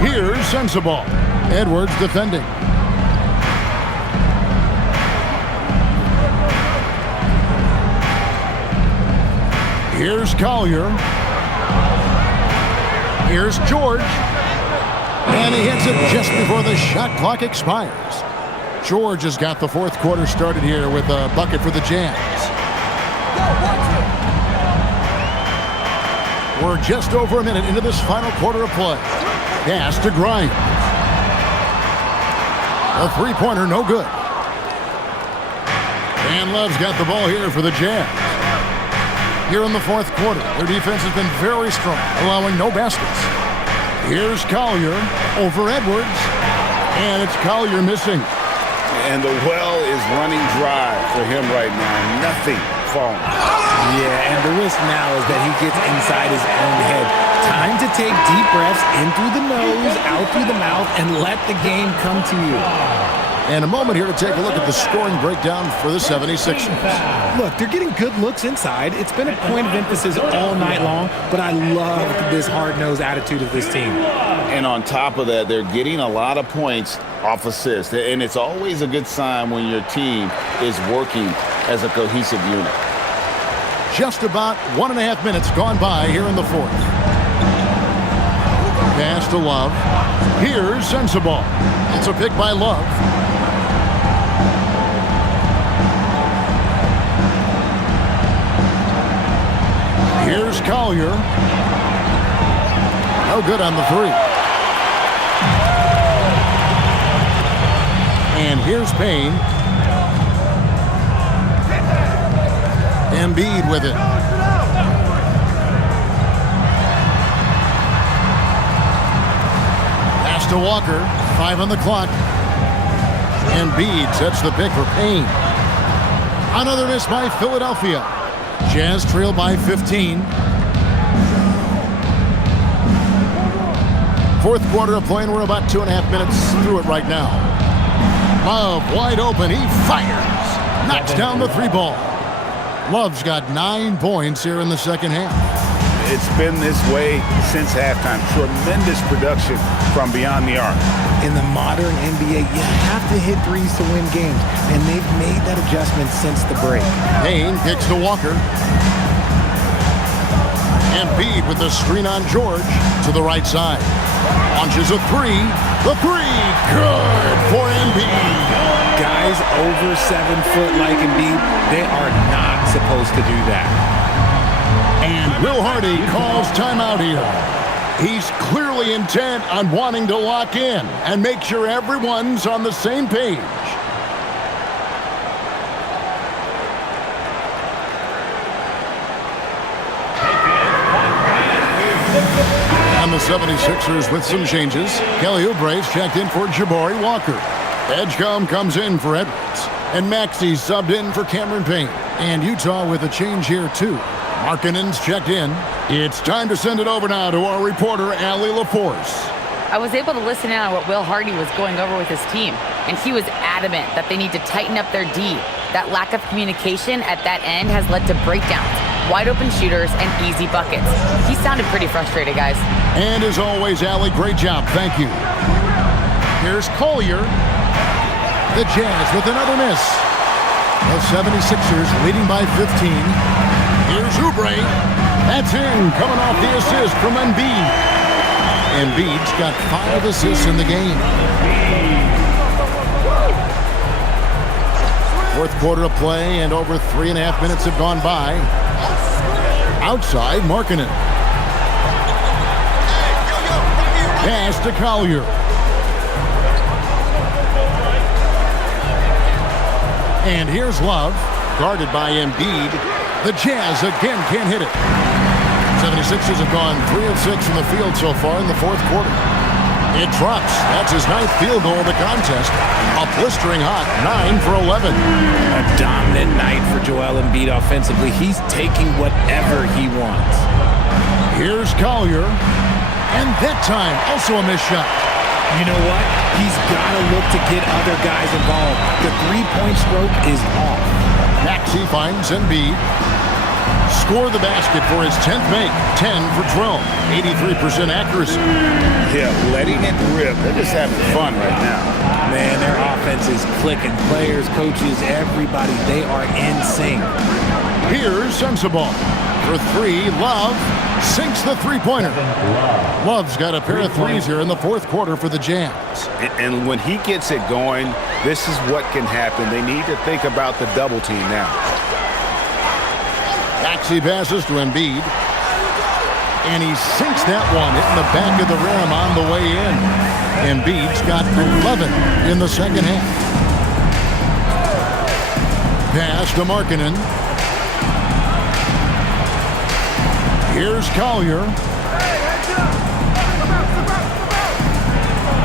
Here's Sensabaugh. Edwards defending. Here's Collier. Here's George. And he hits it just before the shot clock expires. George has got the fourth quarter started here with a bucket for the Jazz. We're just over a minute into this final quarter of play. Pass to Grimes. A three-pointer, no good. And Love's got the ball here for the Jazz. Here in the fourth quarter, their defense has been very strong, allowing no baskets. Here's Collier over Edwards. And it's Collier missing. And the well is running dry for him right now. Nothing falling. Yeah, and the risk now is that he gets inside his own head. Time to take deep breaths in through the nose, out through the mouth, and let the game come to you. And a moment here to take a look at the scoring breakdown for the 76ers. Look, they're getting good looks inside. It's been a point of emphasis all night long, but I love this hard-nosed attitude of this team. And on top of that, they're getting a lot of points off assists. And it's always a good sign when your team is working as a cohesive unit. Just about 1.5 minutes gone by here in the fourth. Pass to Love. Here's Sensabaugh. It's a pick by Love. Here's Collier. No good on the three. And here's Payne. Embiid with it. Pass to Walker. 5 on the clock. Embiid sets the pick for Payne. Another miss by Philadelphia. Jazz trail by 15. Fourth quarter of play, and we're about 2.5 minutes through it right now. Love wide open. He fires. Knocks down the three ball. Love's got 9 points here in the second half. It's been this way since halftime. Tremendous production from beyond the arc. In the modern NBA, you have to hit threes to win games, and they've made that adjustment since the break. Payne kicks to Walker. Embiid with the screen on George to the right side. Launches a three. The three, good for Embiid. Guys over 7 foot like Embiid, they are not supposed to do that. And Will Hardy calls timeout here. He's clearly intent on wanting to lock in and make sure everyone's on the same page. And the 76ers with some changes. Kelly Oubre's checked in for Jabari Walker. Edgecombe comes in for Edwards. And Maxey's subbed in for Cameron Payne. And Utah with a change here too. Markkanen's checked in. It's time to send it over now to our reporter, Allie LaForce. I was able to listen in on what Will Hardy was going over with his team, and he was adamant that they need to tighten up their D. That lack of communication at that end has led to breakdowns, wide open shooters, and easy buckets. He sounded pretty frustrated, guys. And as always, Allie, great job. Thank you. Here's Collier. The Jazz with another miss. The 76ers leading by 15. Here's Oubre. That's in, coming off the assist from Embiid. Embiid's got 5 assists in the game. Fourth quarter of play, and over 3.5 minutes have gone by. Outside, Markkanen. Pass to Collier. And here's Love, guarded by Embiid. The Jazz again can't hit it. 76ers have gone 3 of 6 from the field so far in the fourth quarter. It drops. That's his 9th field goal of the contest. A blistering hot 9 for 11. A dominant night for Joel Embiid offensively. He's taking whatever he wants. Here's Collier. And that time, also a missed shot. You know what? He's got to look to get other guys involved. The three-point stroke is off. Maxey finds Embiid. Score the basket for his 10th make. 10 for 12. 83% accuracy. Yeah, letting it rip. They're just having fun right now. Man, their offense is clicking. Players, coaches, everybody, they are in sync. Here's Sensabaugh. For 3, Love sinks the three-pointer. Love's got a pair of threes here in the fourth quarter for the Jazz. And when he gets it going, this is what can happen. They need to think about the double team now. Maxey passes to Embiid. And he sinks that one, hitting the back of the rim on the way in. Embiid's got 11 in the second half. Pass to Markkanen. Here's Collier.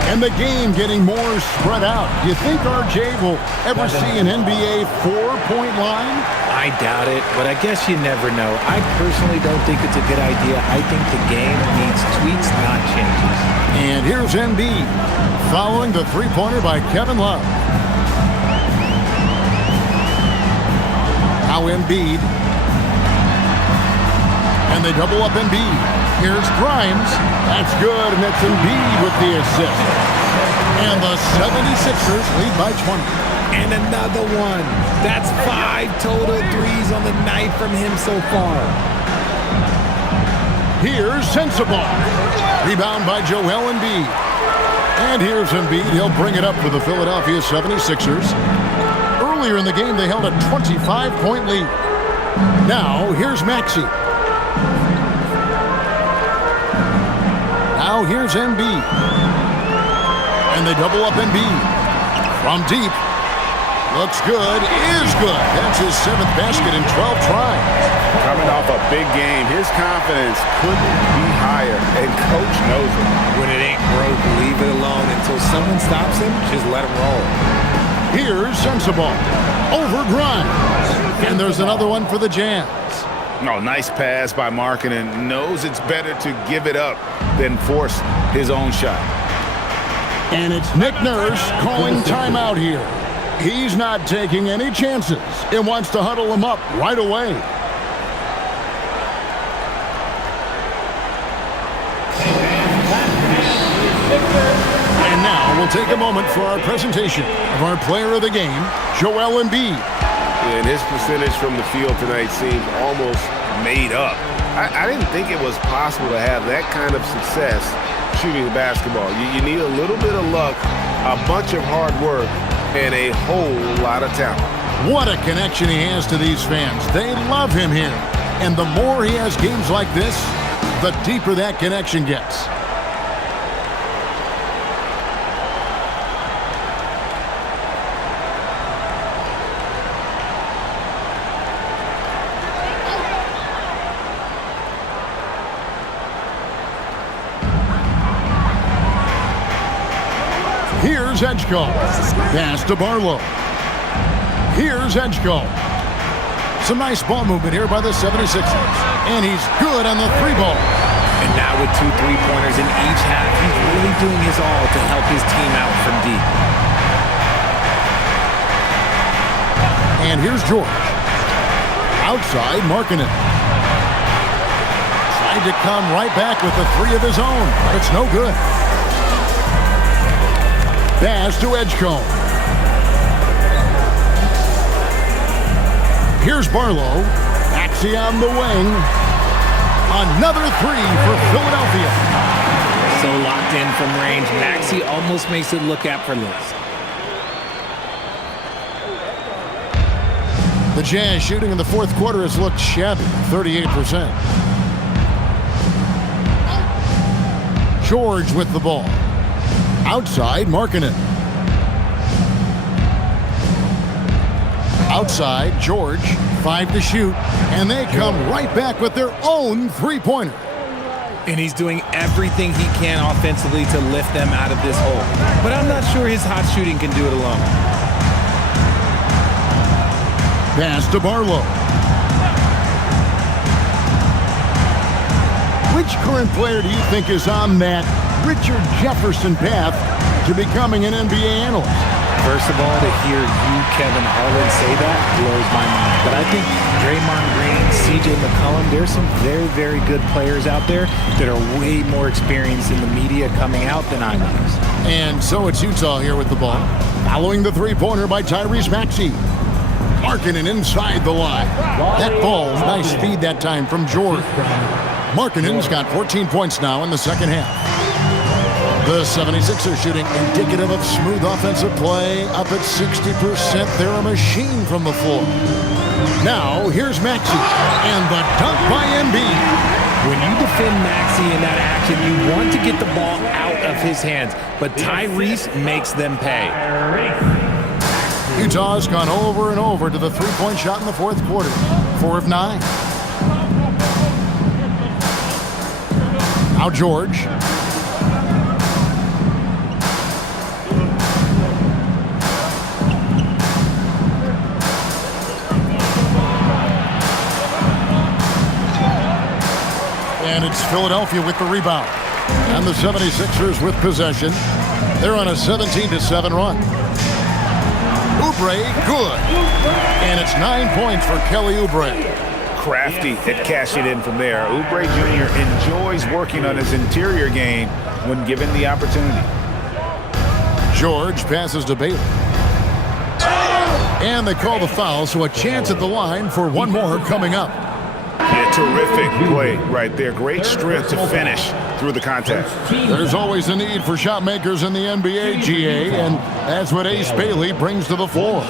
And the game getting more spread out. Do you think RJ will ever see an NBA 4-point line? I doubt it, but I guess you never know. I personally don't think it's a good idea. I think the game needs tweaks, not changes. And here's Embiid, following the three-pointer by Kevin Love. Now Embiid. And they double up Embiid. Here's Grimes. That's good, and it's Embiid with the assist. And the 76ers lead by 20. And another one. That's 5 total threes on the night from him so far. Here's Sensabaugh. Rebound by Joel Embiid. And here's Embiid. He'll bring it up for the Philadelphia 76ers. Earlier in the game, they held a 25-point lead. Now, here's Maxey. Now, here's Embiid. And they double up Embiid. From deep. Looks good. Is good. That's his 7th basket in 12 tries. Coming off a big game, his confidence couldn't be higher, and coach knows it. When it ain't broke, leave it alone until someone stops him. Just let him roll. Here's Sensabaugh. Over Grimes. And there's another one for the Jazz. No, nice pass by Markkanen. Knows it's better to give it up than force his own shot. And it's Nick Nurse calling timeout here. He's not taking any chances and wants to huddle him up right away. And now we'll take a moment for our presentation of our player of the game, Joel Embiid. And his percentage from the field tonight seems almost made up. I didn't think it was possible to have that kind of success shooting the basketball. You need a little bit of luck, a bunch of hard work, and a whole lot of talent. What a connection he has to these fans. They love him here. And the more he has games like this, the deeper that connection gets. Here's Edgecombe. Pass to Barlow. Here's Edgecombe. Some nice ball movement here by the 76ers. And he's good on the 3-ball. And now with 2 3-pointers in each half, he's really doing his all to help his team out from deep. And here's George. Outside, Markkanen. Tried to come right back with the 3 of his own, but it's no good. Pass to Edgecombe. Here's Barlow. Maxey on the wing. Another 3 for Philadelphia. So locked in from range, Maxey almost makes it look effortless. The Jazz shooting in the fourth quarter has looked shabby, 38%. George with the ball. Outside, Markkanen. Outside, George, 5 to shoot, and they come right back with their own 3-pointer. And he's doing everything he can offensively to lift them out of this hole. But I'm not sure his hot shooting can do it alone. Pass to Barlow. Which current player do you think is on that Richard Jefferson path to becoming an NBA analyst? First of all, to hear you, Kevin Harlan, say that blows my mind. But I think Draymond Green, CJ McCollum, there's some very, very good players out there that are way more experienced in the media coming out than I was. And so it's Utah here with the ball. Following the 3-pointer by Tyrese Maxey. Markkanen inside the line. That ball, nice speed that time from George. Markkanen's got 14 points now in the second half. The 76ers shooting indicative of smooth offensive play, up at 60%. They're a machine from the floor. Now, here's Maxey, and the dunk by Embiid. When you defend Maxey in that action, you want to get the ball out of his hands, but Tyrese makes them pay. Utah's gone over and over to the 3-point shot in the fourth quarter. 4 of 9. Now George. And it's Philadelphia with the rebound. And the 76ers with possession. They're on a 17-7 run. Oubre, good. And it's 9 points for Kelly Oubre. Crafty at cashing in from there. Oubre Jr. enjoys working on his interior game when given the opportunity. George passes to Bailey. And they call the foul, so a chance at the line for one more coming up. Yeah, terrific play right there. Great strength to finish through the contact. There's always a need for shot makers in the NBA, GA, and that's what Ace Bailey brings to the floor.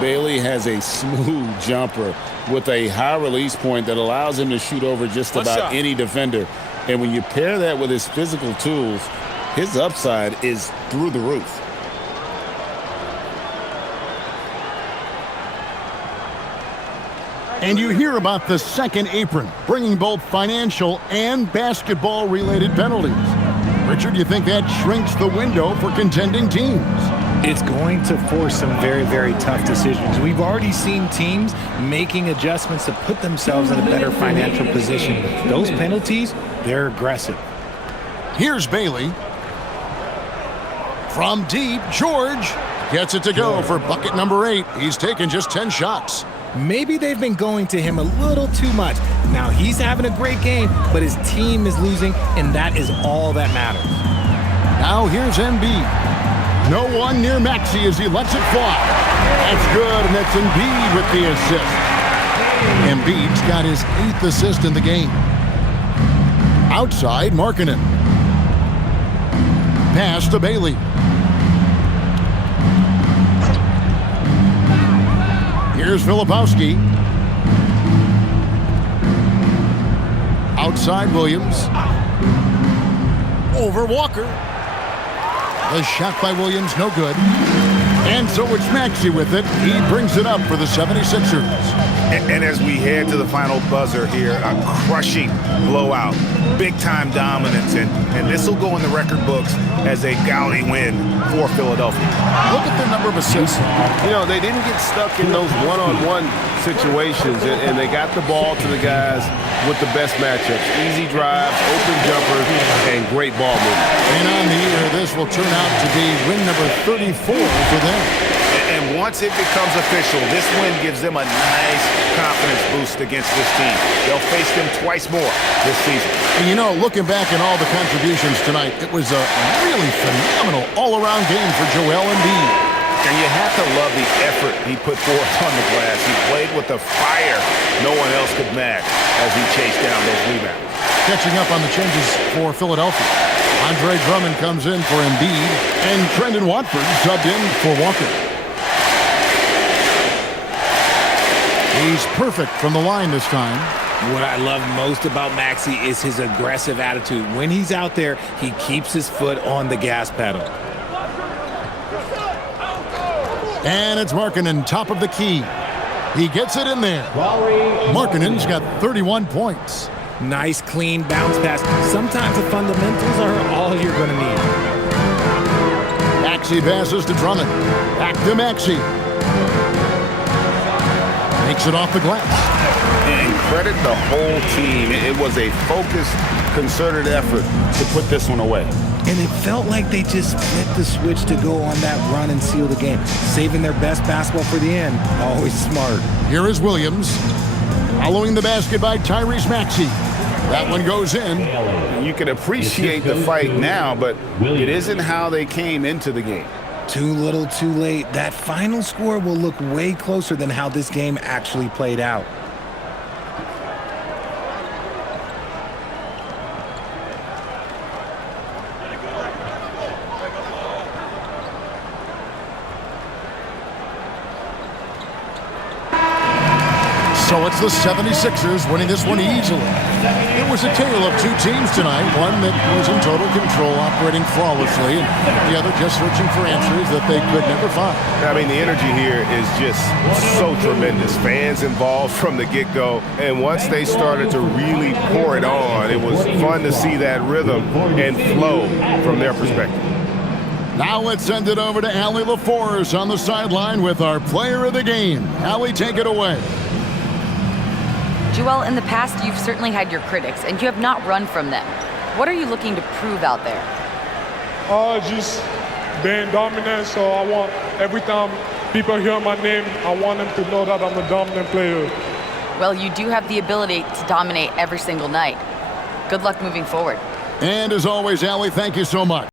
Bailey has a smooth jumper with a high release point that allows him to shoot over just about any defender. And when you pair that with his physical tools, his upside is through the roof. And you hear about the second apron, bringing both financial and basketball-related penalties. Richard, you think that shrinks the window for contending teams? It's going to force some very, very tough decisions. We've already seen teams making adjustments to put themselves in a better financial position. Those penalties, they're aggressive. Here's Bailey. From deep, George gets it to go for bucket number 8. He's taken just 10 shots. Maybe they've been going to him a little too much. Now he's having a great game, but his team is losing, and that is all that matters. Now here's Embiid. No one near Maxey as he lets it fly. That's good, and that's Embiid with the assist. Embiid's got his 8th assist in the game. Outside, Markkanen. Pass to Bailey. Here's Filipowski. Outside Williams. Over Walker. The shot by Williams, no good. And so it's Maxey with it. He brings it up for the 76ers. And as we head to the final buzzer here, a crushing blowout, big-time dominance, and this will go in the record books as a gaudy win for Philadelphia. Look at their number of assists. You know, they didn't get stuck in those one-on-one situations, and they got the ball to the guys with the best matchups. Easy drives, open jumpers, and great ball movement. And on the year, this will turn out to be win number 34 for them. And once it becomes official, this win gives them a nice confidence boost against this team. They'll face them twice more this season. And you know, looking back at all the contributions tonight, it was a really phenomenal all-around game for Joel Embiid. And you have to love the effort he put forth on the glass. He played with a fire no one else could match as he chased down those rebounds. Catching up on the changes for Philadelphia. Andre Drummond comes in for Embiid, and Trendon Watford subbed in for Walker. He's perfect from the line this time. What I love most about Maxey is his aggressive attitude. When he's out there, he keeps his foot on the gas pedal. And it's Markkanen, top of the key. He gets it in there. Markkanen's got 31 points. Nice, clean bounce pass. Sometimes the fundamentals are all you're going to need. Maxey passes to Drummond. Back to Maxey. Makes it off the glass. And credit the whole team. It was a focused, concerted effort to put this one away. And it felt like they just flipped the switch to go on that run and seal the game. Saving their best basketball for the end. Always smart. Here is Williams. Following the basket by Tyrese Maxey. That one goes in. You can appreciate the fight now, but it isn't how they came into the game. Too little, too late. That final score will look way closer than how this game actually played out. So it's the 76ers winning this one easily. It was a tale of two teams tonight, one that was in total control, operating flawlessly, and the other just searching for answers that they could never find. I mean, the energy here is just so tremendous. Fans involved from the get-go, and once they started to really pour it on, it was fun to see that rhythm and flow from their perspective. Now let's send it over to Allie LaForce on the sideline with our player of the game. Allie, take it away. Joel, in the past, you've certainly had your critics, and you have not run from them. What are you looking to prove out there? Just being dominant, so I want every time people hear my name, I want them to know that I'm a dominant player. Well, you do have the ability to dominate every single night. Good luck moving forward. And as always, Allie, thank you so much.